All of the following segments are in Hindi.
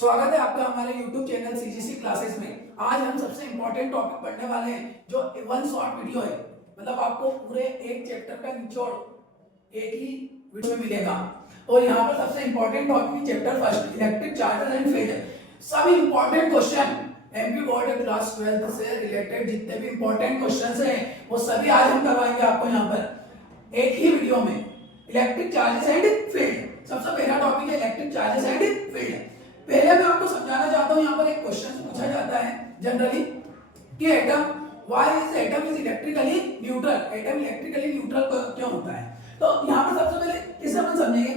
स्वागत है आपका हमारे YouTube चैनल CGC क्लासेस में। आज हम सबसे इम्पोर्टेंट टॉपिक पढ़ने वाले हैं जो वन शॉर्ट वीडियो है। मतलब आपको पूरे एक चैप्टर का निचोड़ एक ही वीडियो में मिलेगा। और यहाँ पर सबसे important topic chapter first electric charges and phasor. सभी important question MP board class 12 से रिलेटेड जितने भी इम्पोर्टेंट क्वेश्चन हैं वो सभी आज हम करवाएंगे आपको यहाँ पर एक ही वीडियो में। इलेक्ट्रिक चार्जेस एंड फील्ड, सबसे पहला टॉपिक है इलेक्ट्रिक चार्जेस एंड फील्ड। पहले मैं आपको समझाना चाहता हूं, यहाँ पर एक क्वेश्चन पूछा जाता है जनरली कि atom why is atom is electrically neutral, atom electrically neutral क्यों होता है। तो यहाँ पर सबसे पहले इसे अपन समझेंगे।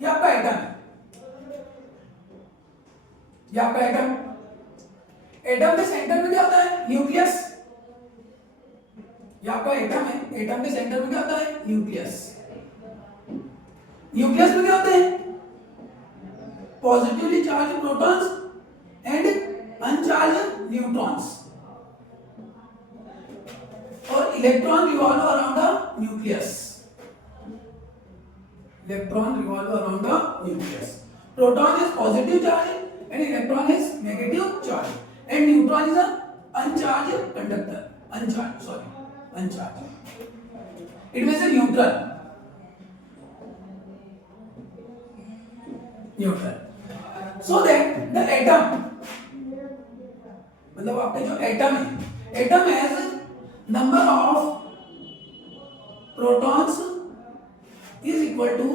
ये आपका एटम है, ये आपका एटम, एटम के सेंटर में क्या होता है न्यूक्लियस। ये आपका एटम है, एटम के सेंटर में क्या होता है न्यूक्लियस। न्यूक्लियस में क्या होते हैं positively charge protons and uncharge neutrons, और electron revolve around the nucleus. Electron revolve around the nucleus. Proton is positive charge and electron is negative charge and neutron is uncharge conductor, uncharge. It means a neutral, so that the atom, मतलब आपके जो एटम है, atom has number of protons is equal to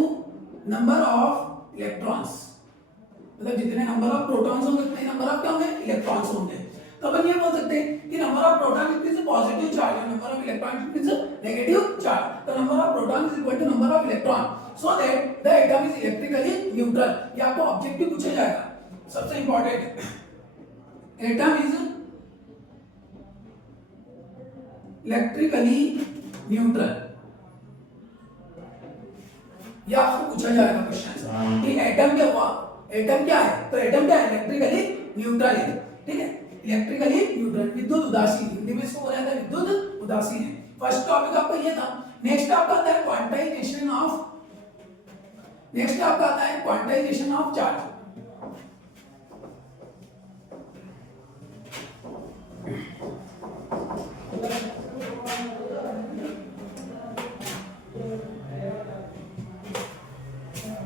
number of electrons. मतलब जितने नंबर ऑफ प्रोटॉन्स होंगे उतने नंबर ऑफ क्या होंगे इलेक्ट्रॉन्स होंगे। तो अपन ये बोल सकते हैं कि number of proton it means positive charge और number of electron it means negative charge. तो number of proton is equal to number of electron, so that the atom is electrically neutral. ये आपको ऑब्जेक्टिव पूछा जाएगा सबसे important. Atom is electrically neutral, ये आपको पूछा जाएगा क्वेश्चन कि एटम क्या हुआ, एटम क्या है। तो एटम क्या है इलेक्ट्रिकली न्यूट्रल है, ठीक है, इलेक्ट्रिकली न्यूट्रल, विद्युत उदासीन। हिंदी में इसको बोला जाता है विद्युत उदासीन है। फर्स्ट टॉपिक आपका ये था। नेक्स्ट आपका आता है क्वांटाइजेशन ऑफ, नेक्स्ट आपका आता है quantization of charge.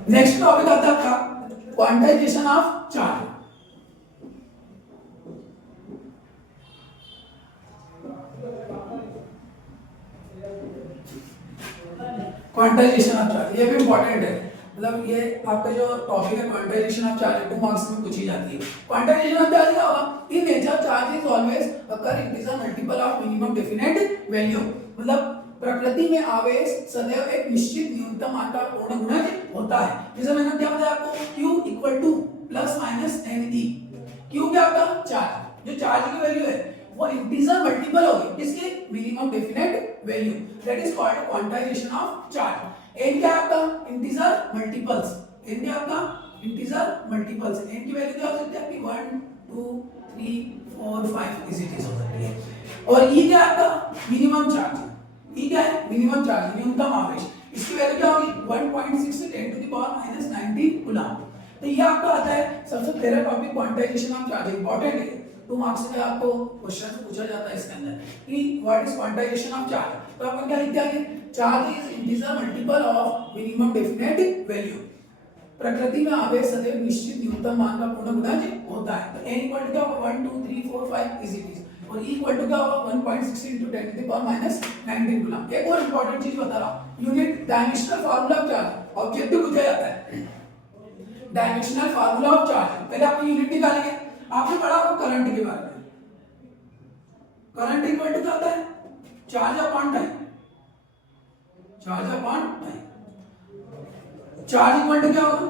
Next topic आता है आपका quantization of charge. Quantization of charge ये भी इंपॉर्टेंट है। मतलब ये आपका जो टॉपिक है क्वांटाइजेशन ऑफ चार्ज 2 मार्क्स में पूछी जाती है। क्वांटाइजेशन ऑफ चार्ज क्या होगा, in nature charge is always occur integer multiple of minimum definite value. मतलब प्रकृति में आवेश सदैव एक निश्चित न्यूनतम मान का पूर्ण गुणज होता है। जैसे मैंने क्या बताया आपको Q equal two plus minus Ne। Q क्या आपका चार्ज, जो चार्ज की वैल्यू है वो इंटीजर मल्टीपल होगी किसकी minimum definite value, that is called quantization of charge. n क्या आपका इंटीजर मल्टीपल्स, n क्या आपका इंटीजर मल्टीपल्स, n की वैल्यू क्या हो सकती है आपकी 1 2 3 4 5 इसी चीज हो सकती है। और e क्या आपका मिनिमम चार्ज, e क्या है मिनिमम चार्ज न्यूनतम आवेश, इसकी वैल्यू क्या होगी 1.6 10 टू द पावर -19 कूलम। तो ये आपका आता है सबसे पहला topic quantization of charge, important है 2 मार्क्स में आपको क्वेश्चन पूछा जाता है इसके अंदर कि what is quantization of charge. तो अपन क्या लिखते हैं charge is integer multiple of minimum definite value. प्रकृति में आवेश सदैव निश्चित न्यूनतम मान का पूर्ण गुणज होता है। तो n इक्वल टू क्या होगा 1 2 3 4 5 इज इट इज, और e इक्वल टू क्या होगा 1.6 into 10 to the power -19 coulomb. एक और इंपॉर्टेंट चीज बता रहा हूं, unit dimensional formula of charge objective पूछा जाता है। डायमेंशनल फार्मूला ऑफ चार्ज पहले आपको यूनिट निकालेंगे। आपने पढ़ा होगा करंट के बारे में, करंट इक्वल टू क्या होता है charge upon time, charge upon time. Charge equal to क्या होगा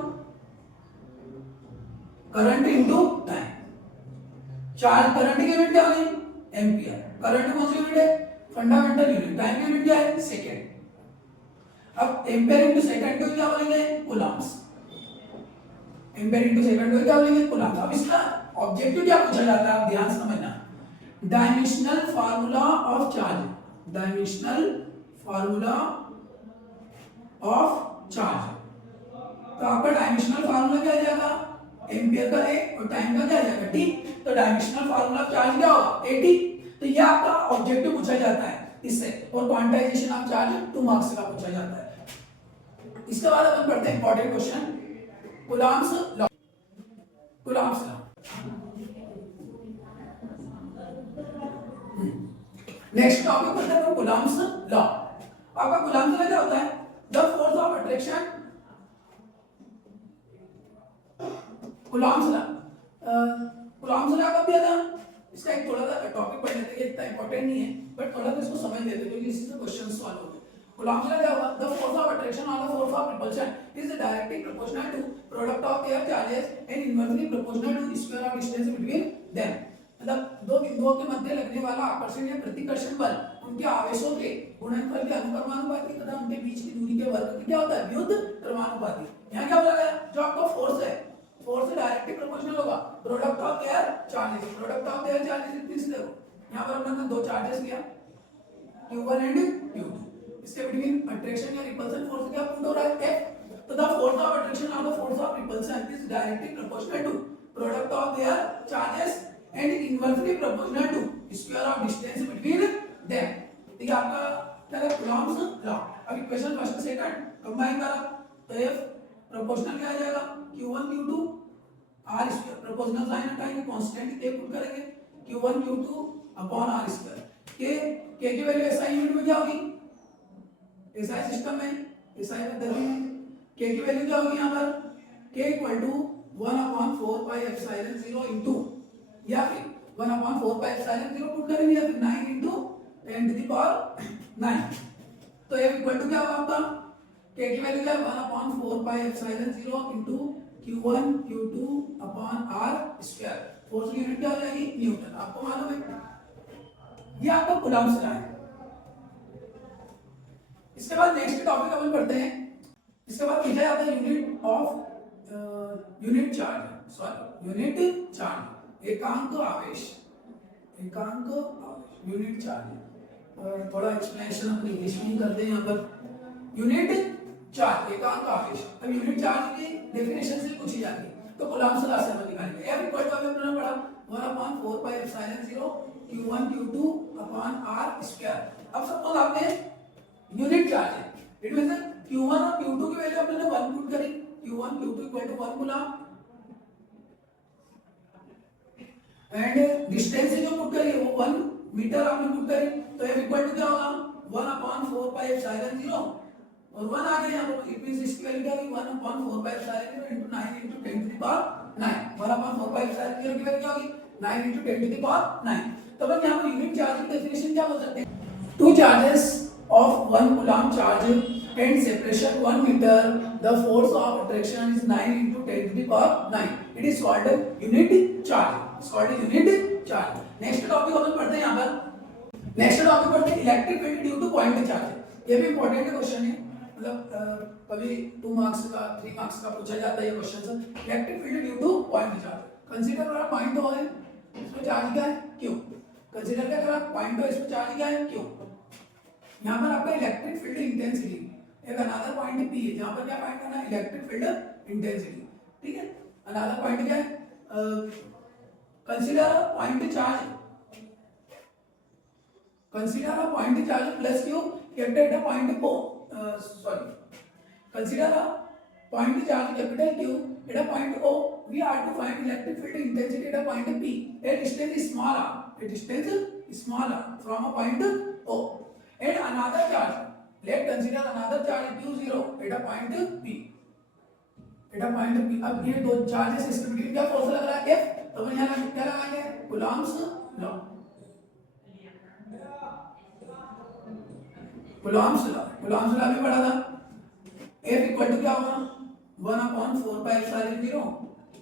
current into time. Charge current की यूनिट क्या होगी एम्पियर, करंट कौन सी यूनिट है फंडामेंटल यूनिट, टाइम की यूनिट क्या है सेकंड। अब एम्पियर इनटू सेकंड को क्या बोलेंगे कूलम्स, एम्पियर इनटू सेकंड को क्या बोलेंगे कूलम्स। अब इसका ऑब्जेक्टिव क्या पूछा जाता है आप ध्यान से समझना, dimensional formula of charge, dimensional formula of charge. तो आपका डायमेंशनल फार्मूला क्या आ जाएगा एम्पियर का ए और टाइम का क्या आ जाएगा टी। तो डायमेंशनल फार्मूला ऑफ चार्ज क्या होगा एटी। तो ये आपका ऑब्जेक्टिव पूछा जाता है इससे, और क्वांटाइजेशन ऑफ चार्ज 2 मार्क्स का पूछा जाता है। इसके बाद अपन पढ़ते हैं important question Coulomb's law. Coulomb's law next topic पढ़ते हैं कूलॉम्स लॉ। आपका कूलॉम्स लॉ क्या होता है, the force of attraction. Coulomb's law Coulomb's law कब दिया था, इसका एक थोड़ा सा टॉपिक पढ़ लेते हैं, इतना इंपॉर्टेंट नहीं है बट थोड़ा सा इसको समझ लेते हैं क्योंकि इसी से क्वेश्चन सॉल्व होंगे। कूलॉम्स लॉ क्या होगा, द फोर्स ऑफ अट्रैक्शन और the force of repulsion is directly proportional to product of their charges and inversely proportional to square of distance between them. मतलब दो बिंदुओं के मध्य लगने वाला आकर्षण या प्रतिकर्षण बल उनके आवेशों के गुणनफल के अनुक्रमानुपाती तथा उनके बीच की दूरी के वर्ग की क्या होता है व्युत्क्रमानुपाती क्रमानुपाती। यहाँ क्या बोला गया, जो आपका फोर्स है फोर्स से डायरेक्टली प्रोपोर्शनल होगा product of their charges. Product of their charges इतनी सी देखो, यहाँ पर हमने दो चार्जेस लिया Q1 एंड Q2, इसके बिटवीन अट्रैक्शन या रिपल्शन फोर्स क्या पुट हो रहा है F। तो द फोर्स ऑफ अट्रैक्शन और the force of repulsion is directly proportional to product of their charges and inversely proportional to square of distance between them. ठीक है, आपका क्या है कूलॉम्स लॉ। अब इक्वेशन फर्स्ट सेकंड कंबाइन करा तो F प्रोपोर्शनल क्या आ जाएगा Q1 Q2 R square, proportional sign हटाएंगे कांस्टेंट के पुट करेंगे Q1 Q2 upon R square. के की वैल्यू एसआई यूनिट में क्या होगी, एसआई सिस्टम में एसआई पद्धति में के की वैल्यू क्या होगी यहाँ पर k equal to 1/4 pi epsilon 0 into या फिर 1/4 पाई एप्सिलॉन 0 पुट करेंगे या फिर 9 इनटू 10 टू द पावर 9। तो f इक्वल टू क्या होगा आपका k की वैल्यू क्या है 1/4 pi epsilon 0 into Q1 Q2 upon R square. Force की यूनिट क्या हो जाएगी न्यूटन, आपको मालूम है ये आपका कूलॉम्स लॉ है। इसके बाद नेक्स्ट टॉपिक अपन पढ़ते हैं, इसके बाद पूछा जाता है unit of unit charge, sorry unit charge एकांक आवेश, एकांक आवेश यूनिट चार्ज। थोड़ा एक्सप्लेनेशन अपन इंग्लिश में करते हैं यहाँ पर यूनिट चार्ज एकांक आवेश। अब यूनिट चार्ज की डेफिनेशन से पूछी जाती है तो कूलॉम्स लॉ से हम निकालेंगे। F इक्वल टू हमने पढ़ा 1/4 pi epsilon 0 Q1 Q2 upon R square. अब सपोज आपने यूनिट चार्ज है, इट मींस Q1 और Q2 की वैल्यू आपने 1 पुट करी, Q1 Q2 equal to 1 coulomb and distance जो पुट करी वो 1 मीटर आपने पुट करी। तो F इक्वल टू क्या होगा 1/4 पाई एप्सिलॉन 0 और 1 आ गया यहाँ पर, इट मींस इसकी वैल्यू क्या होगी 1/4 pi epsilon 0 into 9 into 10 to the power 9। 1/4 pi epsilon 0 की वैल्यू क्या होगी 9 इनटू 10 टू द पावर 9। तो अब यहाँ पर यूनिट चार्ज की डेफिनेशन क्या हो सकते हैं, two charges of 1 coulomb charge and separation 1 meter, the force of attraction is 9 into 10 to the power 9. It is called a unit charge. It's called a unit charge. Next topic अपन पढ़ते हैं यहाँ पर, नेक्स्ट टॉपिक पढ़ते हैं electric field due to point charge. ये भी इंपॉर्टेंट क्वेश्चन है, मतलब कभी 2 मार्क्स का 3 मार्क्स का पूछा जाता है ये question. Electric field due to point charge, consider करा पॉइंट हो है इसमें चार्ज क्या है Q, कंसीडर क्या करा पॉइंट हो इसमें चार्ज क्या है Q। यहाँ पर आपका इलेक्ट्रिक फील्ड इंटेंसिटी एक अनदर पॉइंट P है, जहाँ पर क्या फाइंड करना है इलेक्ट्रिक फील्ड इंटेंसिटी। ठीक है, अनदर पॉइंट क्या है consider point charge, consider a point charge plus q kept at a point o consider a point charge capital Q at a point O. We are to find electric field intensity at a point P. A distance is small r, a distance is small r from a point O. And another charge, let's consider another charge Q0 at a point P. at a point P. अब ये दो चार्जेस इसके बीच क्या फोर्स लग रहा है F, तो अपन यहाँ क्या लगाएंगे कूलॉम्स लॉ। कूलॉम्स लॉ भी पढ़ा था। F इक्वल टू क्या होगा 1/4 पाई एप्सिलॉन 0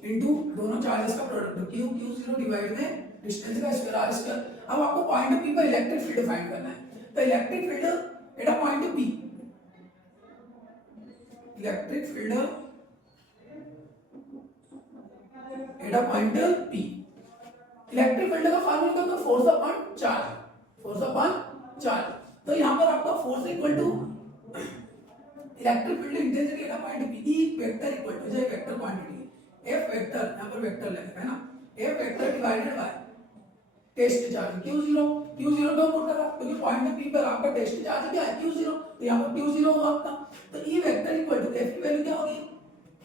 इनटू दोनों चार्जेस का प्रोडक्ट Q0 डिवाइड में डिस्टेंस का स्क्वायर R स्क्वायर। अब आपको पॉइंट P पर इलेक्ट्रिक फील्ड फाइंड करना है, तो electric field at a point P, electric field at a point P, electric field का फार्मूला क्या होता है force upon charge, force upon charge. तो यहाँ पर आपका force equal to electric field intensity at a point P, E vector equal to vector quantity, F vector, यहाँ पर वेक्टर लगेगा है ना, F vector divided by test charge Q0। Q0 क्यों पुट करा, क्योंकि पॉइंट P पर आपका टेस्ट चार्ज क्या है Q0, तो यहाँ पर Q0 हुआ आपका। तो E vector equal to F की वैल्यू क्या होगी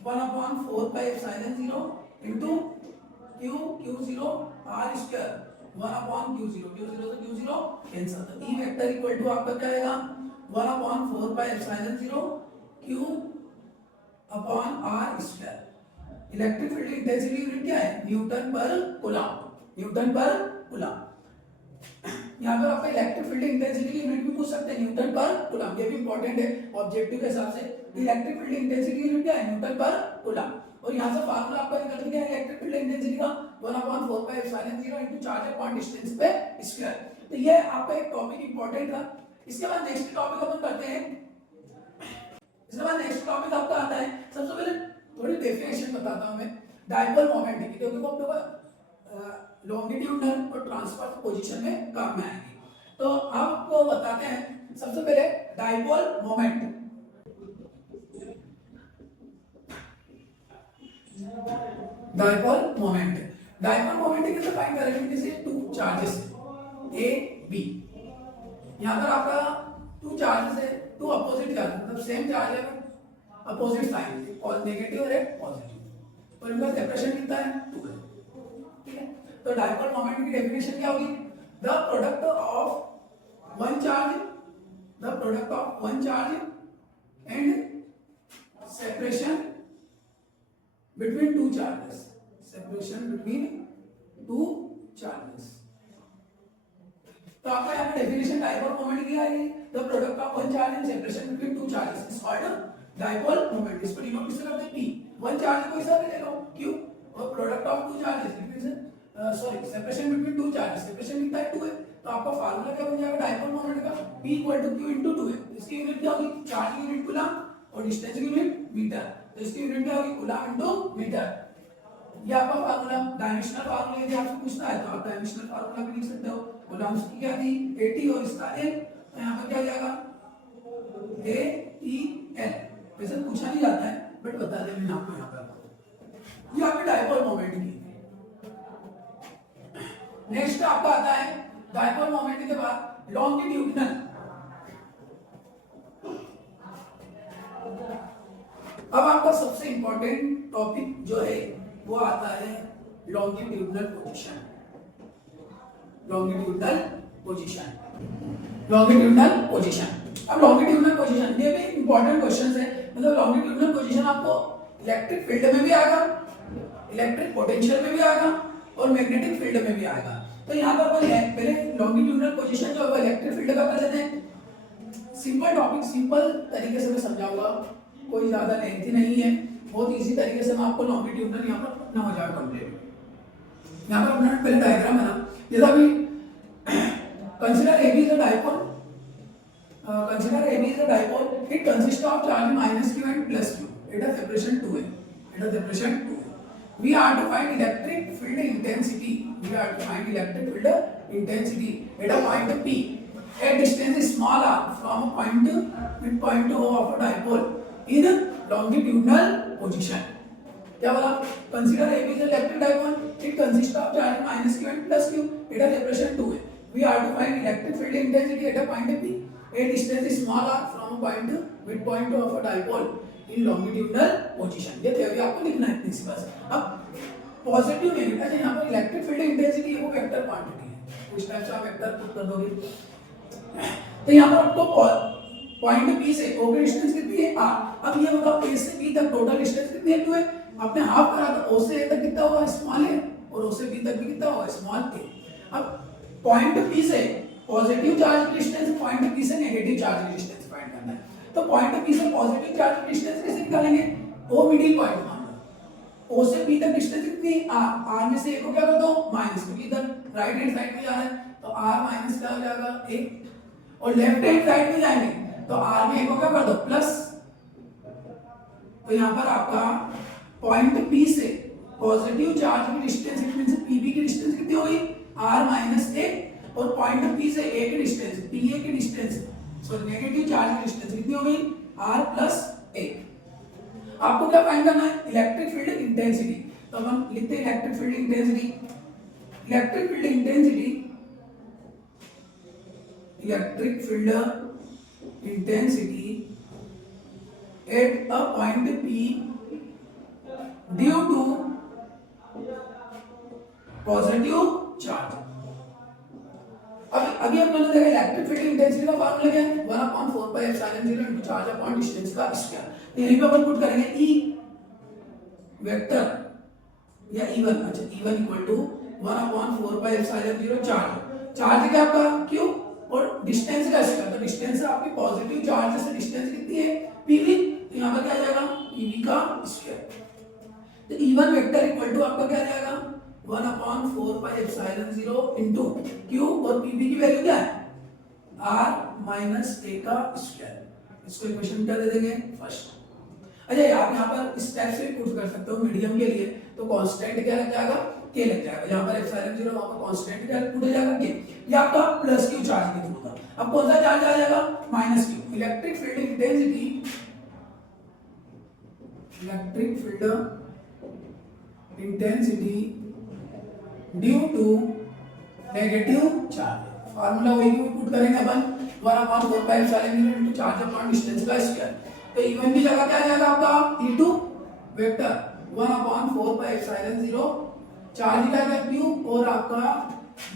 1/4 pi epsilon 0 into Q0 R square 1/Q0, Q0 से Q0 कैंसिल। तो E वेक्टर इक्वल टू आपका क्या आएगा 1/4 pi epsilon 0 Q upon R square. Electric field intensity unit क्या है न्यूटन पर कूलम, न्यूटन पर कूलम। यहाँ पर आपका इलेक्ट्रिक फील्ड इंटेंसिटी की यूनिट भी पूछ सकते हैं न्यूटन पर कूलम, ये भी इंपॉर्टेंट है ऑब्जेक्टिव के हिसाब से। इलेक्ट्रिक फील्ड इंटेंसिटी यूनिट क्या है न्यूटन पर कूलम, और यहाँ से फार्मूला आपका निकल गया इलेक्ट्रिक फील्ड इंटेंसिटी का 1/4 pi epsilon 0 into charge upon distance पे स्क्वायर। तो ये आपका एक टॉपिक इंपॉर्टेंट था। इसके बाद नेक्स्ट टॉपिक अपन करते हैं, इसके बाद नेक्स्ट टॉपिक आपका आता है, सबसे पहले थोड़ी डेफिनेशन बताता हूं मैं डायपोल मोमेंट की, क्योंकि वो अपने लॉन्गिट्यूडनल और ट्रांसफर पोजीशन में काम में आएगी। तो आपको बताते हैं सबसे पहले dipole moment. Dipole moment, dipole moment कैसे फाइंड करेंगे, जैसे टू चार्जेस ए बी, यहाँ पर आपका टू चार्जेस है, टू अपोजिट चार्ज मतलब सेम चार्ज है अपोजिट साइन, और नेगेटिव और एक पॉजिटिव, और इनका सेपरेशन कितना है 2 है, ठीक है। तो डायपोल मोमेंट की डेफिनेशन क्या होगी, the product of one charge, the product of one charge and separation between two charges, separation between two charges. तो आपका यहाँ पे डेफिनेशन डायपोल मोमेंट की आएगी, the product of one charge and separation between two charges is called dipole moment. इसको डिनोट किससे करते हैं P, वन चार्ज को इस तरह ले लो Q, और product of two charges sorry separation between two charges, separation कितना है 2 है, तो आपका फार्मूला क्या बन जाएगा डायपोल मोमेंट का P = Q * 2 है। इसकी यूनिट क्या होगी, चार्ज की यूनिट कूलम और डिस्टेंस की यूनिट मीटर, तो इसकी यूनिट क्या होगी कूलम * मीटर। ये आपका फार्मूला डायमेंशनल फार्मूला, यदि आपसे पूछना है तो आप डायमेंशनल फार्मूला भी लिख सकते हो। कूलम्स की क्या थी 80 और इसका L, तो यहाँ पर क्या जाएगा AEL। वैसे पूछा नहीं जाता है बट बता दें मैंने आपको यहाँ पर, ये आपके डायपोल मोमेंट की। नेक्स्ट आपका आता है डायपोल मोमेंट के बाद लॉन्गिट्यूडनल। अब आपका सबसे इंपॉर्टेंट टॉपिक जो है वो आता है longitudinal position, longitudinal position, longitudinal position. अब लॉन्गिट्यूडनल पोजीशन ये भी इंपॉर्टेंट क्वेश्चंस है, मतलब लॉन्गिट्यूडनल पोजीशन आपको इलेक्ट्रिक फील्ड में भी आएगा, इलेक्ट्रिक पोटेंशियल में भी आएगा और मैग्नेटिक फील्ड में भी आएगा। तो यहाँ पर अपन पहले लॉन्गिट्यूडनल पोजीशन जो है इलेक्ट्रिक फील्ड का कर लेते हैं। सिंपल टॉपिक, सिंपल तरीके से मैं समझाऊंगा, कोई ज्यादा लेंथी नहीं है, बहुत इजी तरीके से मैं आपको लॉन्गिट्यूडनल यहाँ पर अपना हो जाएगा कंप्लीट। यहाँ पर अपना पहले डायग्राम बना, जैसा भी consider AB is a dipole, consider AB is a dipole, it consists of charge -q and +q, it has separation 2 है, it has separation 2 है। We are to find electric field intensity, we are to find electric field intensity at a point P, at distance small r from a point midpoint O of a dipole in longitudinal position। क्या बोला, consider AB is a electric dipole, it consists of charge -q and +q, it has separation 2 है। We are to find electric field intensity at a point P, a distance small r from a point midpoint of a dipole in longitudinal position। ये थ्योरी आपको लिखना है इतनी सी बस। अब पॉजिटिव नेगेटिव, अच्छा यहाँ पर इलेक्ट्रिक फील्ड इंटेंसिटी वो वेक्टर क्वांटिटी है, इस टाइप से आप वेक्टर पुट कर दोगे। तो यहाँ पर आपको पॉइंट P से O की डिस्टेंस कितनी है r, अब ये बताओ A से B तक टोटल डिस्टेंस कितनी है 2 है, आपने हाफ करा तो O से A तक कितना हुआ स्मॉल है और O से B तक भी कितना हुआ स्मॉल है। अब पॉइंट P से पॉजिटिव चार्ज की डिस्टेंस, पॉइंट P से नेगेटिव चार्ज की डिस्टेंस फाइंड करना है। तो पॉइंट P से पॉजिटिव चार्ज की डिस्टेंस कैसे निकालेंगे, O मिडिल पॉइंट मान लो, O से B तक डिस्टेंस कितनी है r, r में से A को क्या कर दो माइनस, क्योंकि इधर राइट हैंड साइड में जा रहा है तो r माइनस क्या हो जाएगा 1, और लेफ्ट हैंड साइड में जाएंगे तो r में A को क्या कर दो प्लस। तो यहाँ पर आपका पॉइंट P से पॉजिटिव चार्ज की डिस्टेंस इट मींस PB की डिस्टेंस कितनी होगी r माइनस 1, और पॉइंट P से A की डिस्टेंस PA की डिस्टेंस सॉरी नेगेटिव चार्ज की डिस्टेंस कितनी हो गई r प्लस 1। आपको क्या फाइंड करना है, इलेक्ट्रिक फील्ड इंटेंसिटी। तो अब हम लिखते हैं electric field intensity. Electric field intensity, electric field intensity at a point P due to positive charge. अभी हम लोगों ने देखा इलेक्ट्रिक फील्ड इंटेंसिटी का फार्मूला क्या है, 1/4 pi epsilon 0 into charge upon distance का स्क्वायर। तो यहीं पे अपन पुट करेंगे E वेक्टर या E1, अच्छा E1 equal to 1/4 pi epsilon 0 charge. Charge क्या आपका Q और डिस्टेंस का स्क्वायर। तो डिस्टेंस आपकी पॉजिटिव चार्ज से डिस्टेंस कितनी है, PV। तो यहाँ पर क्या आ जाएगा, PV का स्क्वायर। तो E1 वेक्टर इक्वल टू आपका क्या आ जाएगा, 1/4 पाई एप्सिलॉन 0 इनटू Q और PV की वैल्यू क्या है, R माइनस A का स्क्वायर। इसको इक्वेशन क्या दे देंगे, फर्स्ट। अच्छा आप यहाँ पर इस टाइप से पुट कर सकते हो मीडियम के लिए, तो कांस्टेंट क्या लग जाएगा, K लग जाएगा। यहाँ पर एप्सिलॉन 0 वहाँ पर कांस्टेंट क्या पुट हो जाएगा, K। ये आपका प्लस Q चार्ज के थ्रू था। अब कौन सा चार्ज आ जाएगा, minus Q। Electric field intensity, electric field intensity due to negative charge. Formula वही पुट करेंगे अपन, 1/4 pi epsilon 0 into charge upon distance का स्क्वायर। तो E1 की जगह क्या आ जाएगा आपका, E2 vector 1/4 pi epsilon 0 charge का क्या Q और आपका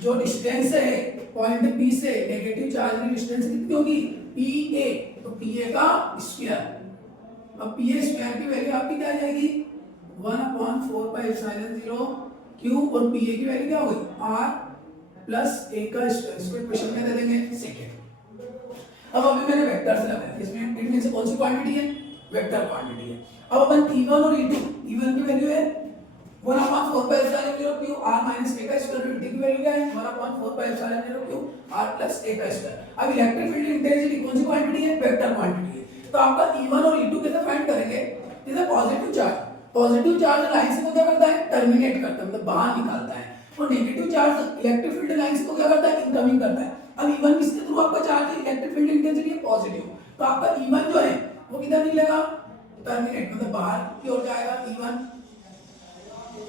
जो डिस्टेंस है पॉइंट P से नेगेटिव चार्ज की डिस्टेंस कितनी होगी, PA। तो PA का स्क्वायर। अब PA स्क्वायर की वैल्यू आपकी क्या आ जाएगी, 1/4 पाई एप्सिलॉन 0 Q और PA की वैल्यू क्या होगी, R प्लस A का स्क्वायर। इसको इक्वेशन में दे देंगे सेकंड। अब अभी मैंने वेक्टर से लगाया, इसमें इनमें से कौन सी क्वांटिटी है, वेक्टर क्वांटिटी है। अब अपन E1 और E2, E1 की वैल्यू है 1/4 pi epsilon 0 Q R minus A का स्क्वायर। E2 की वैल्यू क्या है, 1/4 pi epsilon 0 Q R plus A का स्क्वायर। अब इलेक्ट्रिक फील्ड इंटेंसिटी कौन सी क्वांटिटी है, वेक्टर क्वांटिटी है। तो आपका E1 और E2 कैसे फाइंड करेंगे, जैसे positive charge, positive charge line से को क्या करता है, टर्मिनेट करता है, मतलब बाहर निकालता है। और negative charge electric field line से को क्या करता है, इनकमिंग करता है। अब E1 किसके थ्रू आपका चार्ज है, इलेक्ट्रिक फील्ड इंटेंसिटी है पॉजिटिव। तो आपका E1 जो है वो किधर निकलेगा, टर्मिनेट, मतलब बाहर की ओर जाएगा E1।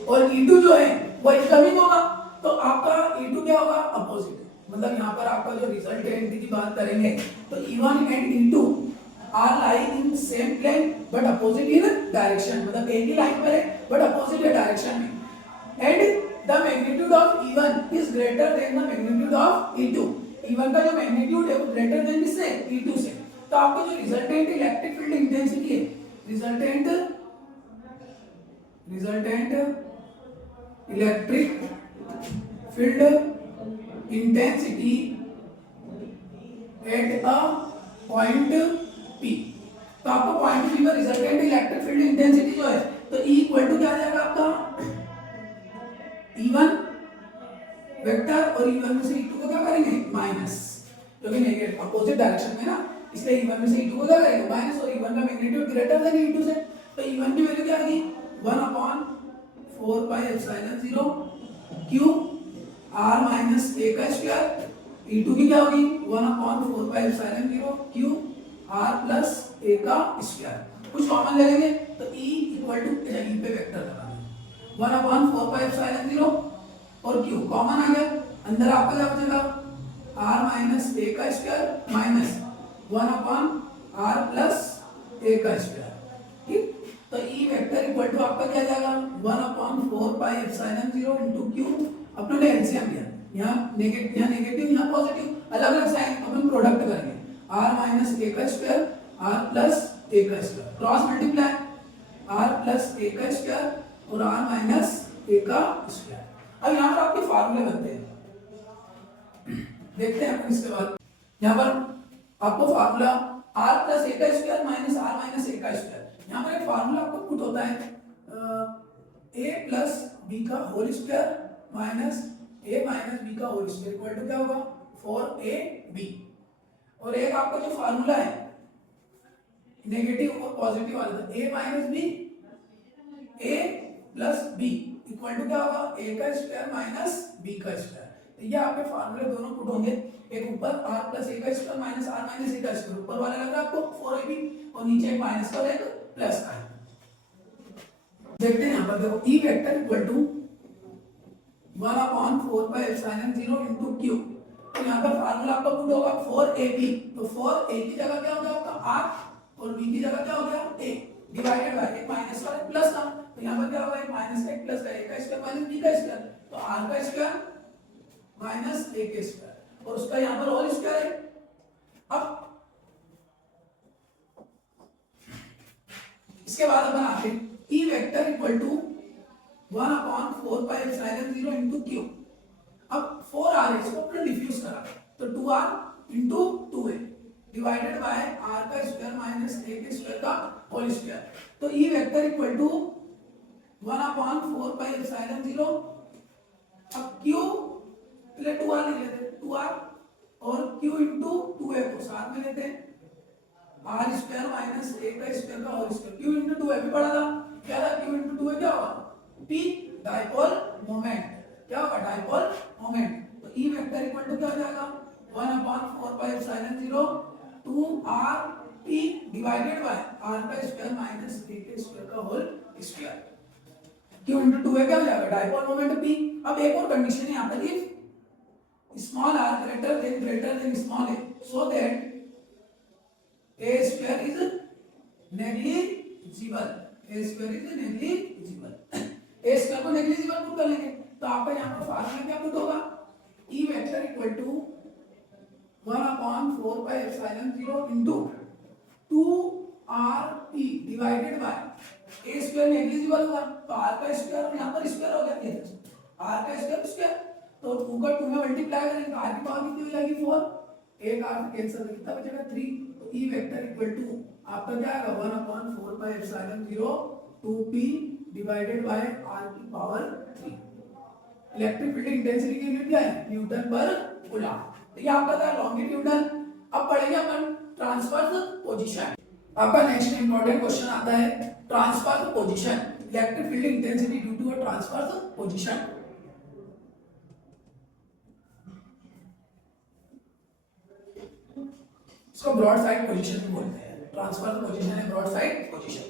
और E2 जो है वो इनकमिंग होगा। तो आपका E2 क्या होगा, अपोजिट। मतलब यहाँ पर आपका जो रिजल्टेंट की बात करेंगे तो E1 and E2 are lying in same plane but opposite in direction. मतलब एक ही लाइन पर है बट अपोजिट डायरेक्शन में। And the magnitude of E1 is greater than the magnitude of E2। E1 का जो मैग्नीट्यूड है वो ग्रेटर देन किससे, E2 से। तो आपका जो रिजल्टेंट इलेक्ट्रिक फील्ड इंटेंसिटी है, resultant electric field intensity at a point P। तो आपको पॉइंट P पर रिजल्टेंट इलेक्ट्रिक फील्ड इंटेंसिटी जो है, तो E इक्वल टू क्या आ जाएगा आपका, E1 वेक्टर और E1 में से E2 को क्या करेंगे, माइनस, क्योंकि नेगेटिव अपोजिट डायरेक्शन में ना, इसलिए E1 में से E2 को क्या करेंगे, माइनस। और E1 का मैग्नीट्यूड ग्रेटर देन E2 से, तो E1 की वैल्यू क्या आ गई, 1/4 pi epsilon 0 Q R minus A का स्क्वायर। E2 की क्या होगी, 1/4 pi epsilon 0 Q R plus A का स्क्वायर। कुछ कॉमन ले लेंगे तो E इक्वल टू, E पे वेक्टर लगा 1/4 पाई एप्सिलॉन 0 और Q कॉमन आ गया, अंदर आपका क्या बचेगा, R माइनस A का square minus 1/R plus A का स्क्वायर। ठीक, तो E वेक्टर इक्वल टू आपका क्या जाएगा, 1/4 पाई एप्सिलॉन 0 इनटू Q। अपने ने एलसीएम लिया, यहाँ नेगेटिव यहाँ पॉजिटिव, अलग अलग साइन अपन प्रोडक्ट करेंगे, R माइनस A का स्क्वायर R प्लस A का square, cross multiply R plus A का स्क्वायर और R माइनस A का स्क्वायर। अब यहाँ पर आपके फार्मूले बनते हैं, देखते हैं अपन इसके बाद। यहाँ पर आपको फार्मूला R प्लस A का square minus R minus A का स्क्वायर, यहाँ पर एक फार्मूला आपको पुट होता है A प्लस B का whole square minus A minus B का होल स्क्वायर इक्वल टू क्या होगा, 4AB। और एक आपका जो फार्मूला है नेगेटिव और पॉजिटिव वाला था, A minus B A plus B equal to क्या होगा, A का स्क्वायर माइनस B का स्क्वायर। तो ये आपके फार्मूले दोनों पुट होंगे, एक ऊपर R प्लस A का square minus R minus A का स्क्वायर, ऊपर वाला लग रहा है आपको 4AB और नीचे एक माइनस का और एक प्लस का है। देखते हैं यहाँ पर देखो E vector equal to 1/4 into Q. तो यहाँ पर फार्मूला आपका पुट होगा 4ab, तो 4a की जगह क्या हो गया आपका r और b की जगह क्या हो गया a डिवाइडेड बाय एक माइनस और एक प्लस था, तो यहाँ पर क्या होगा एक माइनस का एक प्लस का a का स्क्वायर माइनस b का स्क्वायर, तो r का स्क्वायर माइनस a के स्क्वायर और उसका यहाँ पर होल स्क्वायर है। अब इसके बाद अपन आते हैं E vector equal to 1/4 into Q. अब 4r है, इसको अपने डिफ्यूज करा तो 2r into 2a divided by r का स्क्वायर माइनस a के स्क्वायर का होल स्क्वायर। तो ई वेक्टर इक्वल टू 1/4 अब q पहले 2r लिख लेते हैं 2r और q इंटू 2a को साथ में लेते हैं आर स्क्वायर माइनस ए का स्क्वायर का होल स्क्वायर क्यू इंटू 2 भी पढ़ा था क्या था क्यू इंटू 2 क्या होगा पी डाइपोल मोमेंट क्या होगा डाइपोल मोमेंट। तो ई वेक्टर इक्वल टू क्या हो जाएगा 1/4 2 R P divided by R का स्क्वायर माइनस ए के स्क्वायर का होल स्क्वायर क्यू इंटू 2 क्या हो जाएगा डाइपोल मोमेंट पी। अब एक और कंडीशन है यहाँ पर if small R greater than small A so that a square is negligible, a square is negligible, a square को negligible पुट कर लेंगे तो आपका यहाँ पर फार्मूला क्या पुट होगा e vector equal to 1/4 into 2rp divided by a square negligible होगा तो r का स्क्वायर और यहाँ पर स्क्वायर हो गया ये r का स्क्वायर तो 2 का 2 में मल्टीप्लाई करेंगे तो r की पावर कितनी हो जाएगी 4 एक r कैंसिल कितना बचेगा 3 तो e वेक्टर इक्वल टू आपका क्या आएगा 1/4 2p डिवाइडेड बाय r की पावर 3। इलेक्ट्रिक फील्ड इंटेंसिटी की यूनिट क्या है न्यूटन पर कूलम। तो ये आपका था लॉन्गिट्यूडनल। अब पढ़ेंगे अपन ट्रांसवर्स पोजीशन। आपका नेक्स्ट इंपॉर्टेंट क्वेश्चन आता है transverse position electric field intensity due to a transverse position. इसको ब्रॉड साइड पोजीशन भी बोलते हैं। ट्रांसफर पोजीशन है ब्रॉड साइड पोजीशन।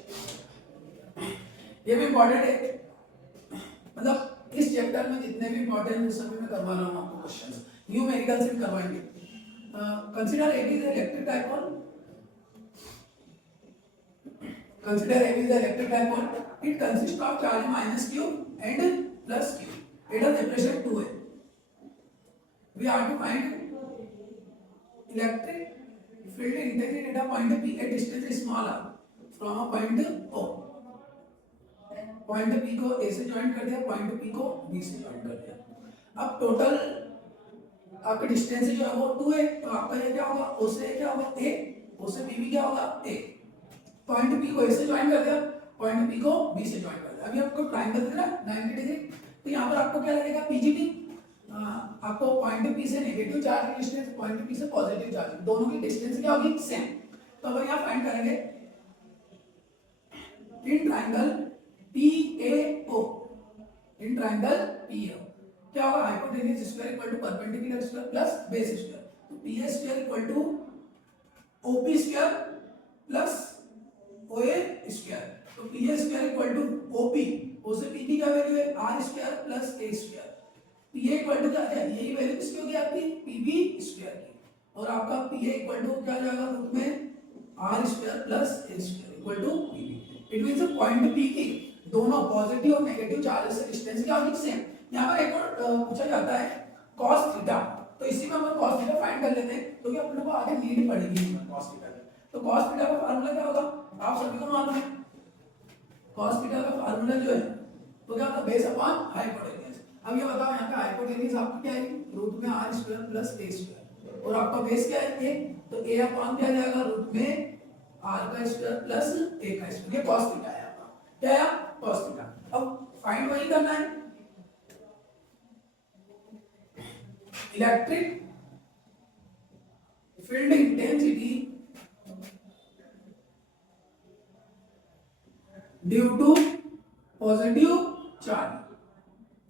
ये भी इंपॉर्टेंट है, मतलब इस चैप्टर में जितने भी इंपॉर्टेंट है सभी में करवा रहा हूं आपको क्वेश्चंस, न्यूमेरिकल से भी करवाएंगे। Consider a is electric dipole, consider a is electric dipole, it consist of charge minus q and plus q, it has pressure 2a, we are to find electric field intensity at a point P at distance small r from a point O। Point P को A से ज्वाइन कर दिया, पॉइंट P को B से ज्वाइन कर दिया। अब टोटल आपका डिस्टेंस जो है वो 2 है, तो आपका ये क्या होगा O से क्या होगा A, O से B भी क्या होगा A। पॉइंट P को A से ज्वाइन कर दिया, पॉइंट B को B से ज्वाइन कर दिया। अभी आपको ट्रायंगल देना 90 डिग्री, तो यहाँ पर आपको क्या लगेगा PGT, आपको पॉइंट P से नेगेटिव चार्ज की डिस्टेंस, पॉइंट P से पॉजिटिव चार्ज, दोनों की डिस्टेंस क्या होगी सेम। तो अब यहाँ फाइंड करेंगे in triangle PAO, in triangle PAO क्या होगा hypotenuse square equal to perpendicular square plus base square, तो PA square equal to OP square plus OA square, तो PA square equal to OP, O से P की क्या वैल्यू है R square plus A square, PA equal to क्या है यही वैल्यू किसकी होगी आपकी PB स्क्वायर की, और आपका PA इक्वल टू क्या जाएगा रूट में R square plus A square equal to PB। It means point P की दोनों पॉजिटिव और नेगेटिव चार्जेस से डिस्टेंस क्या होगी सेम। यहाँ पर एक और पूछा जाता है cos थीटा, तो इसी में हम cos थीटा फाइंड कर लेते हैं क्योंकि अपने को आगे नीड पड़ेगी cos थीटा की। तो cos थीटा का फार्मूला क्या होगा आप सभी को मालूम है, cos थीटा का फार्मूला जो है तो क्या होता है बेस अपॉन हाइपोटेन्यूज। अब ये बताओ यहाँ का हाइपोटेन्यूज आपकी क्या है रूट में R square plus A square, और आपका बेस क्या है A, तो A अपॉन क्या जाएगा रूट में R का स्क्वायर प्लस A का स्क्वायर, ये cos थीटा है आपका, क्या है cos थीटा। अब फाइंड वही करना है electric field intensity due to positive charge,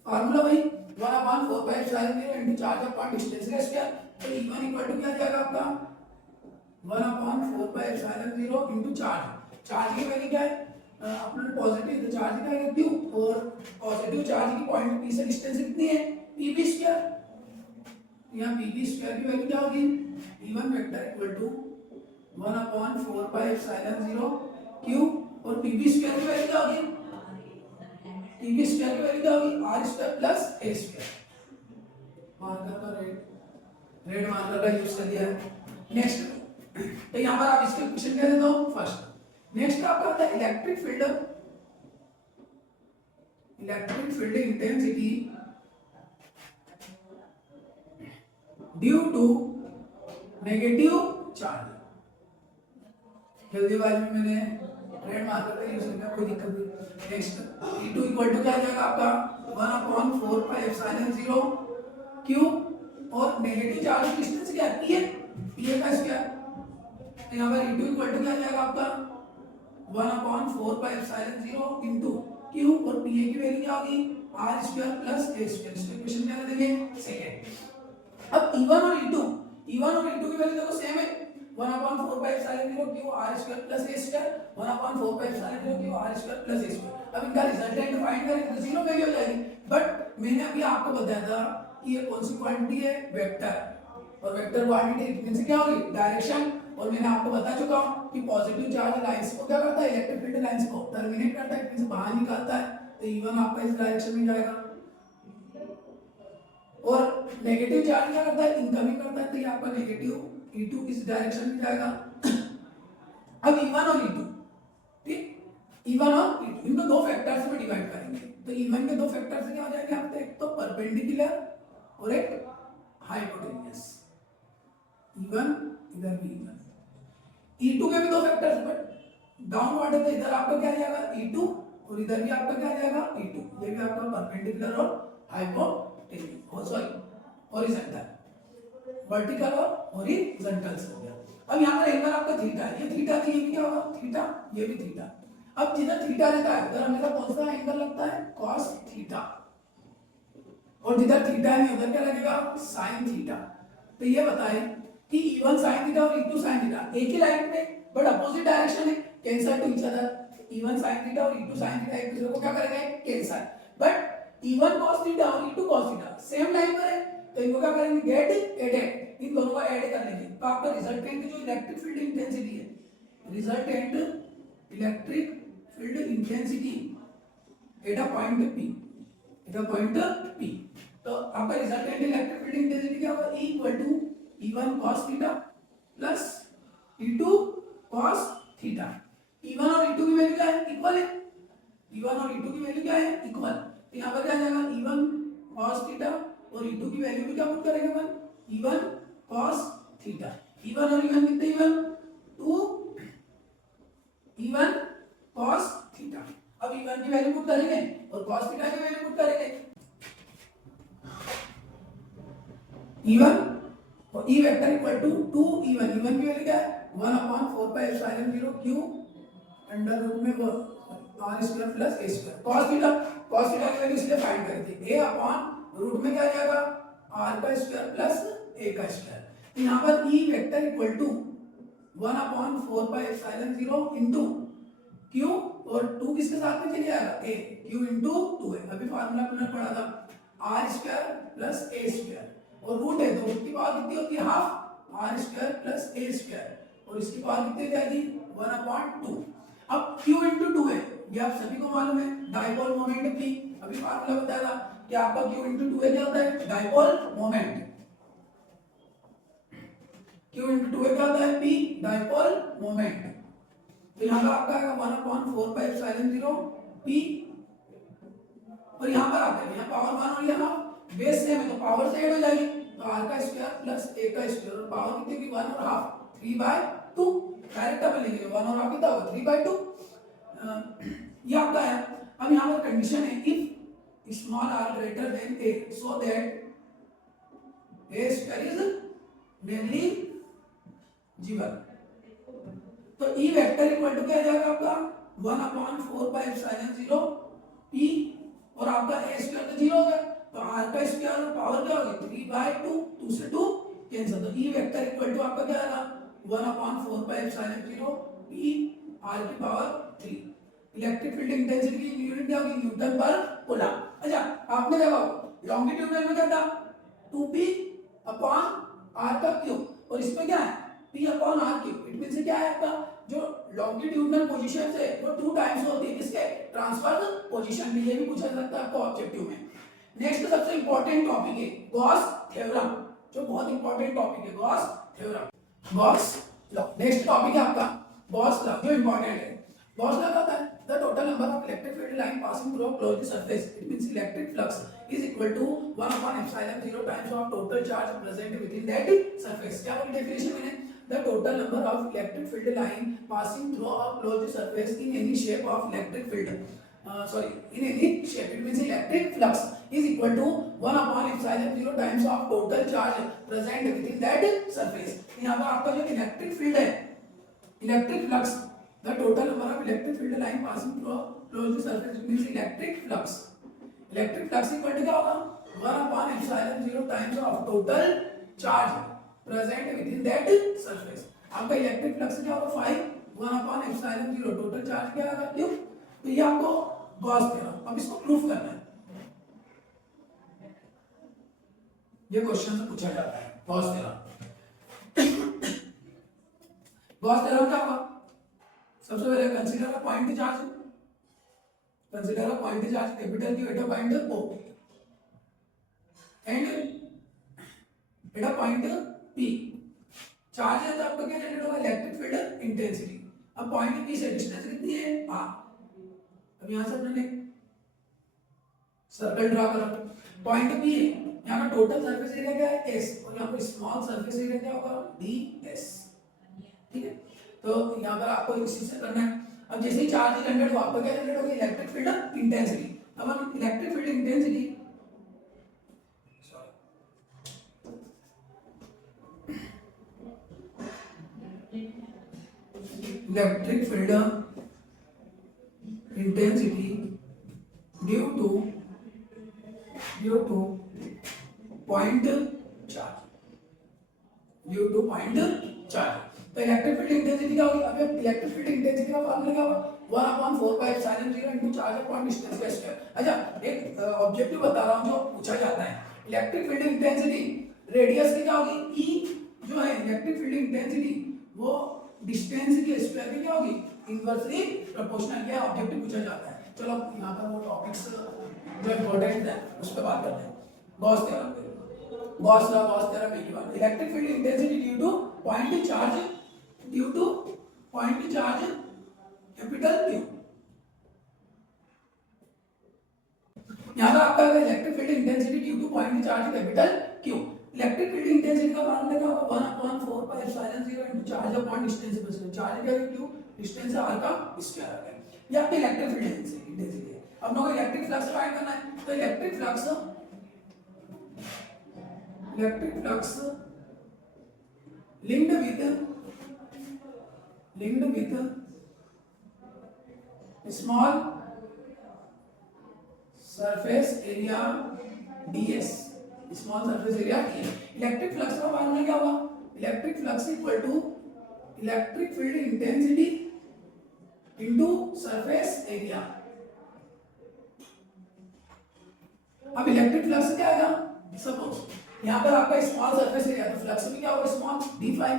formula भाई 1/4 इनटू चार्ज अपॉन डिस्टेंस का स्क्वायर, तो E1 इक्वल टू क्या जाएगा आपका 1/4 इनटू चार्ज, चार्ज की वैल्यू क्या है अपना पॉजिटिव चार्ज का है क्यू, और पॉजिटिव चार्ज की पॉइंट पी से डिस्टेंस कितनी है पी बी स्क्वायर। यहाँ पी बी स्क्वायर की वैल्यू क्या होगी, E1 vector equal to 1/4 pi epsilon 0 Q, और पी बी स्क्वायर की वैल्यू क्या होगी, पी बी स्क्वायर की वैल्यू क्या होगी R square plus A square. Marker का रेड मार्कर का यूज कर दिया है। नेक्स्ट तो यहाँ पर आप इसके क्वेश्चन कह देते हो फर्स्ट। नेक्स्ट आपका आता है electric field intensity due to negative charge. जल्दीबाजी में मैंने रेड मार्कर का यूज किया, कोई दिक्कत नहीं। नेक्स्ट E2 इक्वल टू क्या आ जाएगा आपका 1/4 पाई एप्सिलॉन 0 क्यू, और नेगेटिव चार्ज डिस्टेंस क्या है पी ए का स्क्वायर। तो यहाँ पर E2 इक्वल टू क्या आ जाएगा आपका 1/4 पाई एप्सिलॉन 0 इनटू क्यू, और पी ए की वैल्यू क्या होगी R square plus A square. इसमें क्वेश्चन क्या देंगे सेकंड। अब E1 और E2 की वैल्यू देखो सेम है 1/4 pi epsilon 0 Q R square plus A square, 1/4 pi epsilon 0 Q R square plus A square. अब इनका रिजल्टेंट फाइंड करें तो जीरो वैल्यू हो जाएगी, बट मैंने अभी आपको बताया था कि ये कौन सी क्वांटिटी है वेक्टर, और वेक्टर क्वांटिटी मींस क्या होगी डायरेक्शन। और मैंने आपको बता चुका हूं कि पॉजिटिव चार्ज लाइंस को क्या करता है इलेक्ट्रिक फील्ड लाइंस को टर्मिनेट करता है, मींस बाहर निकालता है। तो E1 आपका इस डायरेक्शन में जाएगा, और नेगेटिव चार्ज क्या करता है इनकमिंग करता है, तो ये आपका नेगेटिव E2 इस डायरेक्शन में जाएगा। अब E1 और E2 ठीक, E1 और E2 इनको दो फैक्टर्स में डिवाइड करेंगे। तो E1 के दो फैक्टर्स क्या हो जाएंगे आपके, एक तो परपेंडिकुलर और एक हाइपोटेन्यूस। E1 इधर भी E1, E2 के भी दो फैक्टर्स है, बट डाउनवर्ड है तो इधर आपका क्या आ जाएगा E2, और इधर भी आपका क्या आ जाएगा E2। ये भी आपका परपेंडिकुलर और हाइपोटेन्यूस हॉरिजॉन्टल, वर्टिकल और हॉरिजॉन्टल हो गया। अब यहाँ पर एक बार आपका थीटा है, ये थीटा तो ये भी क्या होगा थीटा, ये भी थीटा। अब जिधर थीटा रहता है उधर हमेशा कौन सा एंगल लगता है cos थीटा, और जिधर थीटा नहीं उधर क्या लगेगा sin थीटा। तो ये बताएं कि E1 sin थीटा और E2 sin थीटा एक ही लाइन में बट अपोजिट डायरेक्शन है, cancel two each other. E1 sin theta और E2 sin थीटा एक दूसरे को क्या करेंगे cancel, but E1 cos theta और E2 cos theta same line पर है, तो इनको क्या करेंगे गेट एडेड, इन दोनों को ऐड कर लेंगे। तो आपका रिजल्टेंट जो इलेक्ट्रिक फील्ड इंटेंसिटी है, resultant electric field intensity at a point P, तो आपका रिजल्टेंट इलेक्ट्रिक फील्ड इंटेंसिटी क्या होगा E equal to E1 cos theta plus E2 cos theta. E1 और E2 की वैल्यू क्या है इक्वल है, E1 और E2 की वैल्यू क्या है इक्वल, तो यहाँ पर क्या आ जाएगा E1 cos थीटा और E2 की वैल्यू भी क्या पुट करेंगे अपन E1 cos थीटा। E1 और E1 कितने इक्वल 2 E1 cos थीटा। अब E1 की वैल्यू पुट करेंगे और cos थीटा की वैल्यू पुट करेंगे। E1 और E vector equal to 2 E1, E1 की वैल्यू क्या है 1/4 pi epsilon 0 Q under root में r square plus a square. cos theta की वैल्यू इसलिए फाइंड करी थी a अपॉन रूट में क्या आ जाएगा r का स्क्वायर प्लस a का स्क्वायर। तो यहाँ पर E vector equal to 1/4 pi epsilon 0 into q, और 2 किसके साथ में चले जाएगा a, q इनटू 2 है, अभी फार्मूला अपने पढ़ा था r square plus a square, और रूट है तो रूट की पावर कितनी होती है half r square plus a square, और इसकी पावर कितनी जाएगी 1/2। अब q इनटू 2 है, ये आप सभी को मालूम है डाइपोल मोमेंट p, अभी फार्मूला बताया था कि आपका q इनटू 2 है क्या होता है डाइपोल मोमेंट, q इनटू 2 है क्या होता है p डाइपोल मोमेंट। तो यहाँ पर आपका आएगा 1/4 पाई एप्सिलॉन 0 p, और यहाँ पर आते हैं यहाँ पावर 1 और यहाँ बेस सेम है तो पावर से ऐड हो जाएगी, तो r का स्क्वायर प्लस a का स्क्वायर, और पावर कितनी होगी 1 और हाफ 3/2, डायरेक्ट अपन लिखेंगे 1 और हाफ कितना होगा 3/2। ये आपका है। अब यहाँ पर कंडीशन है if small r greater than a so that a square is negligible. तो E वेक्टर इक्वल टू क्या आ जाएगा आपका 1/4 पाई एप्सिलॉन 0 p, और आपका a स्क्वायर तो 0 हो गया, तो r का स्क्वायर और पावर क्या होगी 3/2, 2 से 2 कैंसिल, तो E वेक्टर इक्वल टू आपका क्या आएगा 1/4 पाई एप्सिलॉन 0 p r की पावर 3। इलेक्ट्रिक फील्ड इंटेंसिटी की यूनिट क्या होगी, न्यूटन पर कूलम। अच्छा आपने देखा लॉन्गिट्यूडनल में क्या था, 2p अपॉन r का क्यूब, और इसमें क्या है p upon r cube. It means क्या है आपका जो लॉन्गिट्यूडनल पोजीशन से वो 2 टाइम्स होती है किसके, ट्रांसवर्स पोजीशन में। ये भी पूछा जाता है आपको ऑब्जेक्टिव में। नेक्स्ट सबसे इंपॉर्टेंट टॉपिक है गॉस थ्योरम, जो बहुत इंपॉर्टेंट टॉपिक है Gauss theorem, Gauss law. Next topic है आपका गॉस लॉ, जो इंपॉर्टेंट है। गॉस लॉ कहता है the total number of electric field line passing through a closed surface, it means electric flux is equal to 1 upon epsilon 0 times of total charge present within that surface. क्या बोली डेफिनेशन मैंने, the total number of electric field line passing through a closed surface in any shape of electric field in any shape, it means electric flux is equal to 1 upon epsilon 0 times of total charge present within that surface। यहाँ पर आपका जो इलेक्ट्रिक फील्ड है, electric flux, the total number of electric field line passing through a closed surface, it means electric flux, electric flux equal to क्या होगा, 1 upon epsilon 0 times of total charge present within that surface. आपका इलेक्ट्रिक फ्लक्स क्या होगा 5 1 अपॉन एप्सिलॉन 0 टोटल चार्ज क्या आएगा क्यों, तो ये आपको गॉस थ्योरम। अब इसको प्रूफ करना है, ये क्वेश्चन से पूछा जाता है गॉस थ्योरम। गॉस थ्योरम क्या होगा, सबसे पहले consider a point charge, consider a point charge capital Q at a point O and eight a point P। Charge है तो आपका क्या जनरेट होगा, इलेक्ट्रिक फील्ड इंटेंसिटी। अब पॉइंट P से डिस्टेंस कितनी है r। अब यहां से अपने सर्कल ड्रा करो, पॉइंट P है, यहां का टोटल सरफेस एरिया क्या है s, और यहां पर स्मॉल सरफेस एरिया क्या होगा ds। ठीक है, तो यहां पर आपको इसी से करना है। अब जैसे ही चार्ज जनरेट हुआ आपका क्या जनरेट होगा, इलेक्ट्रिक फील्ड इंटेंसिटी। अब हम electric field intensity electric field intensity due to point charge, due to point charge. तो इलेक्ट्रिक फील्ड इंटेंसिटी क्या होगी, अब इलेक्ट्रिक फील्ड इंटेंसिटी का फॉर्मूला क्या होगा, 1 upon 4 pi epsilon 0 into charge upon distance का स्क्वायर। अच्छा एक ऑब्जेक्टिव बता रहा हूं जो पूछा जाता है, इलेक्ट्रिक फील्ड इंटेंसिटी रेडियस की क्या होगी, ई जो है इलेक्ट्रिक फील्ड इंटेंसिटी वो डिस्टेंस के स्क्वायर की क्या होगी, इनवर्सली प्रोपोर्शनल। क्या ऑब्जेक्टिव पूछा जाता है। चलो यहां पर वो टॉपिक्स जो इंपॉर्टेंट है उस पर बात करते हैं। Gauss theorem, Gauss law, Gauss theorem एक बार, electric field intensity due to point charge, due to point charge capital Q। यहां पर आपका electric field intensity due to point charge capital Q। Electric field intensity का फॉर्मूला क्या होगा, 1 upon 4 pi epsilon 0 into charge upon distance पर स्क्वायर। चार्ज क्या है Q, डिस्टेंस r का स्क्वायर आ गया। ये आपकी इलेक्ट्रिक फील्ड इंटेंसिटी है। अब लोगों को इलेक्ट्रिक फ्लक्स फाइंड करना है, तो electric flux linked with small surface area ds, small surface area ds। Electric flux का फॉर्मूला क्या होगा, electric flux equal to electric field intensity into surface area. अब इलेक्ट्रिक फ्लक्स क्या आएगा, सपोज यहां पर आपका स्मॉल सरफेस एरिया, तो फ्लक्स भी क्या होगा small d5,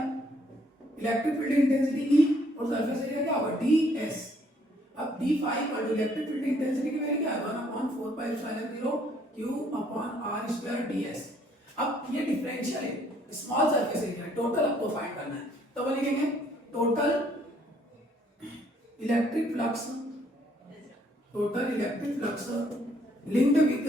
electric field intensity E और सरफेस एरिया क्या होगा ds। अब d5 और इलेक्ट्रिक फील्ड इंटेंसिटी की वैल्यू क्या है, 1 upon 4 pi epsilon 0 q upon r square ds। अब ये डिफरेंशियल है, स्मॉल सरफेस एरिया, टोटल आपको फाइंड करना है। तो हम लिखेंगे total electric flux, total electric flux linked with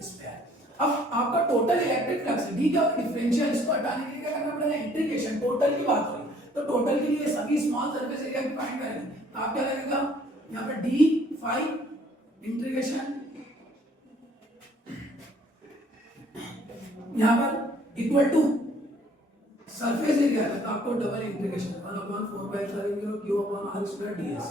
sphere. अब आपका टोटल इलेक्ट्रिक फ्लक्स डी क्या डिफरेंशियल, इसको हटाने के लिए क्या करना पड़ेगा, इंटीग्रेशन। टोटल की बात हो रही है तो टोटल के लिए सभी स्मॉल सरफेस एरिया की फाइंड करेंगे। तो आप क्या लगेगा यहाँ पर d5 इंटीग्रेशन, यहाँ पर इक्वल टू सरफेस एरिया है तो आपको double integration 1 upon 4 pi epsilon 0 q upon r square ds।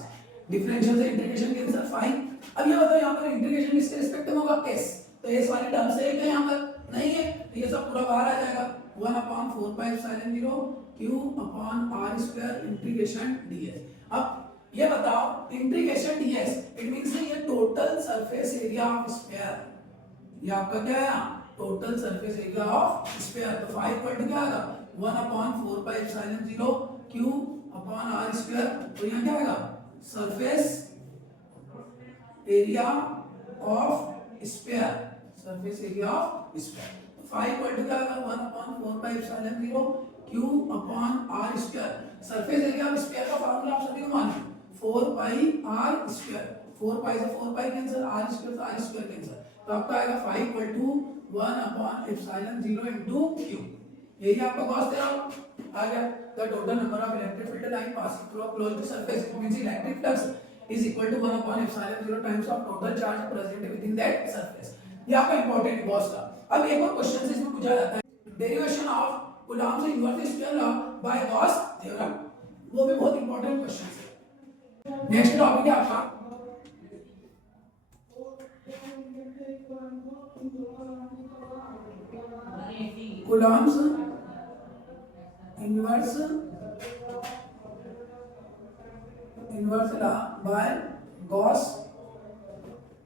Differential से इंटीग्रेशन के आंसर 5। अब ये बताओ यहाँ पर इंटीग्रेशन किसके रिस्पेक्ट में होगा s, तो s वाली टर्म से है क्या यहाँ पर नहीं है, तो ये सब पूरा बाहर आ जाएगा। 1/4πε0 Q upon R square integration ds। अब ये बताओ इंटीग्रेशन ds इट मींस ये total surface area of sphere, ये आपका क्या है total surface area of sphere. तो 5 पॉइंट क्या आएगा 1/4πε0 Q अपॉन R स्क्वायर। तो यहाँ क्या आएगा surface area of sphere, surface area of sphere. 5 point क्या आएगा 1/4πε0 Q upon R square. Surface area of sphere का फार्मूला आप सभी को मालूम 4πr स्क्वायर। 4π से 4π कैंसिल, r स्क्वायर से r स्क्वायर कैंसिल, तो आपका आएगा 5 इक्वल टू 1/ε0 इनटू q। यही आपका गॉस थ्योरम आ गया। The total number of electric field line passing through a closed surface means electric flux is equal to 1/ε0 times of total charge present within that surface। ये आपका इंपॉर्टेंट गॉस था। अब एक और क्वेश्चन इसमें पूछा जाता है derivation of Coulomb's inverse square law by Gauss theorem, वो भी बहुत इंपॉर्टेंट क्वेश्चन है। नेक्स्ट टॉपिक है आपका Coulomb's inverse law by Gauss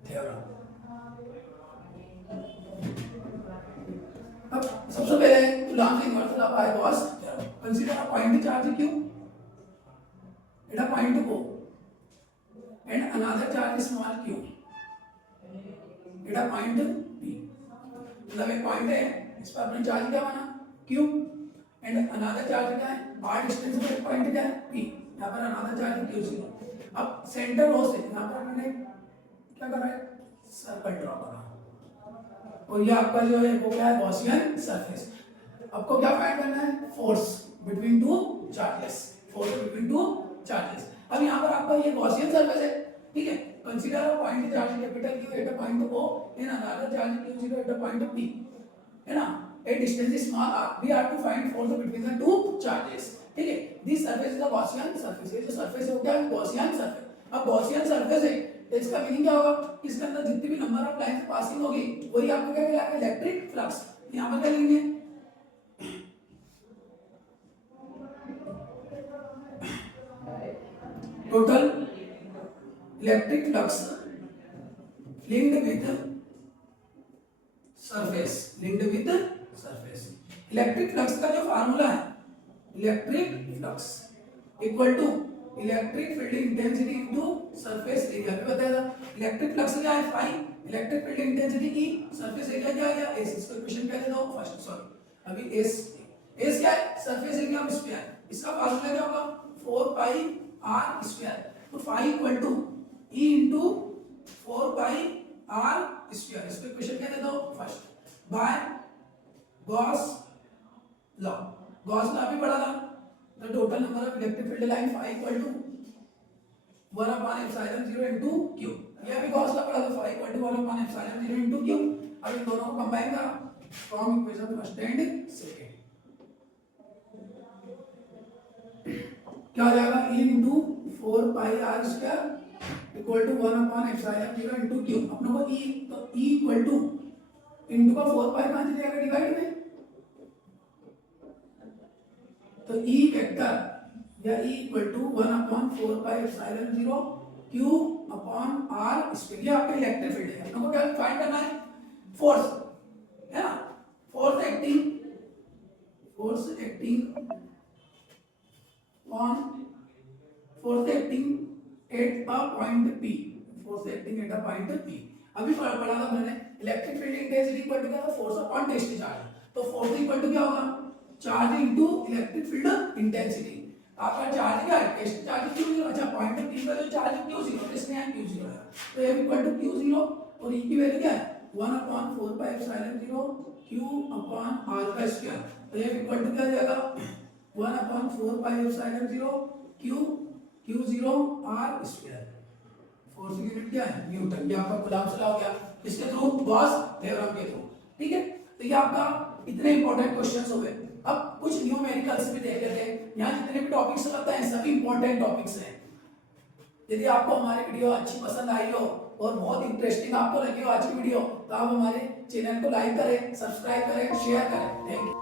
theorem. अब सबसे पहले Coulomb's inverse law by Gauss theorem. Consider a point charge q at a point O and another charge small q at a point P। मतलब एक पॉइंट है इस पर अपने चार्ज क्या बना q एंड अनदर चार्ज क्या है r डिस्टेंस पर पॉइंट क्या है P। यहाँ पर अनदर चार्ज q0। अब सेंटर O से यहाँ पर मैंने क्या करा है सर्कल ड्रॉ करा और ये आपका जो है वो क्या है गॉसियन सरफेस। आपको क्या फाइंड करना है force between two charges, force between two charges. अब यहाँ पर आपका ये गॉसियन सरफेस है, ठीक है। Consider a point charge capital Q at a point O and another charge Q0 at a point P, है ना। A distance small r, we have to find force between the two charges, ठीक है। This surface is a Gaussian surface. ये जो सरफेस है वो क्या है गॉसियन सरफेस। अब गॉसियन सरफेस है तो इसका मीनिंग क्या होगा, इसके अंदर जितनी भी नंबर ऑफ लाइंस पासिंग होगी वही आपको क्या कहलाएगा इलेक्ट्रिक फ्लक्स। यहाँ पर क्या लिखेंगे total electric flux linked with surface, linked with surface. Electric flux का जो फार्मूला है electric flux equal to electric field intensity into surface area. भी बताया था इलेक्ट्रिक फ्लक्स क्या है फाई, इलेक्ट्रिक फील्ड इंटेंसिटी की, सरफेस एरिया क्या आ गया एस। इसको इक्वेशन क्या दे दो फर्स्ट, सॉरी अभी एस क्या है सरफेस एरिया ऑफ स्फीयर। इसका फार्मूला क्या होगा 4πr स्क्वायर। तो phi equal to E into 4πr square. इसको इक्वेशन क्या दे दो first by Gauss law. Gauss law भी पढ़ा था। The total number of electric field line phi equal to 1/ε0 into q। ये भी गॉस लॉ पढ़ा था phi equal to 1/ε0 into q। अब इन दोनों को कंबाइन करा from equation first and second क्या हो जाएगा e into 4πr square equal to 1/ε0 into q। अपनों को e तो e इक्वल टू इनटू का 4π कहां से जाएगा डिवाइड में, तो e वेक्टर या e equal to 1/4πε0 q upon r square. ये आपका इलेक्ट्रिक फील्ड है। अपनों को क्या फाइंड करना है फोर्स, है ना। Force acting at a point P, force acting at a point P। अभी पढ़ा था मैंने electric field intensity equal to क्या था फोर्स अपॉन टेस्ट चार्ज। तो फोर्स इक्वल टू क्या होगा charge into electric field intensity. आपका चार्ज क्या है टेस्ट चार्ज q0। अच्छा पॉइंट P का जो चार्ज q0 इसमें यहाँ q0 है तो F इक्वल टू q0 और e की वैल्यू क्या है 1/4πε0 q अपॉन r का स्क्वायर। तो F इक्वल टू क्या आ जाएगा 1/4πε0 q0 r स्क्वायर। फोर्स की यूनिट क्या है न्यूटन। ये आपका कूलॉम्स लॉ हो गया इसके थ्रू गॉस थ्योरम के थ्रू, ठीक है। तो ये आपका इतने इंपॉर्टेंट क्वेश्चंस हो गए। अब कुछ न्यूमेरिकल्स भी देख लेते हैं। यहाँ जितने भी टॉपिक्स लगता है सभी इंपॉर्टेंट टॉपिक्स हैं। यदि आपको हमारी वीडियो अच्छी पसंद आई हो और बहुत इंटरेस्टिंग आपको लगी हो आज की वीडियो तो आप हमारे चैनल को लाइक करें, सब्सक्राइब करें, शेयर करें। Thank you.